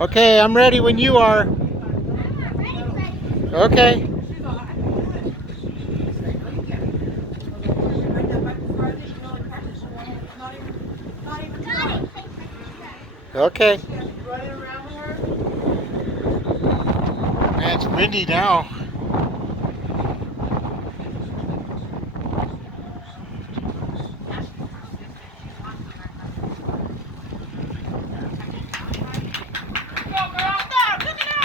Okay, I'm ready when you are. Okay. Okay. Man, it's windy now.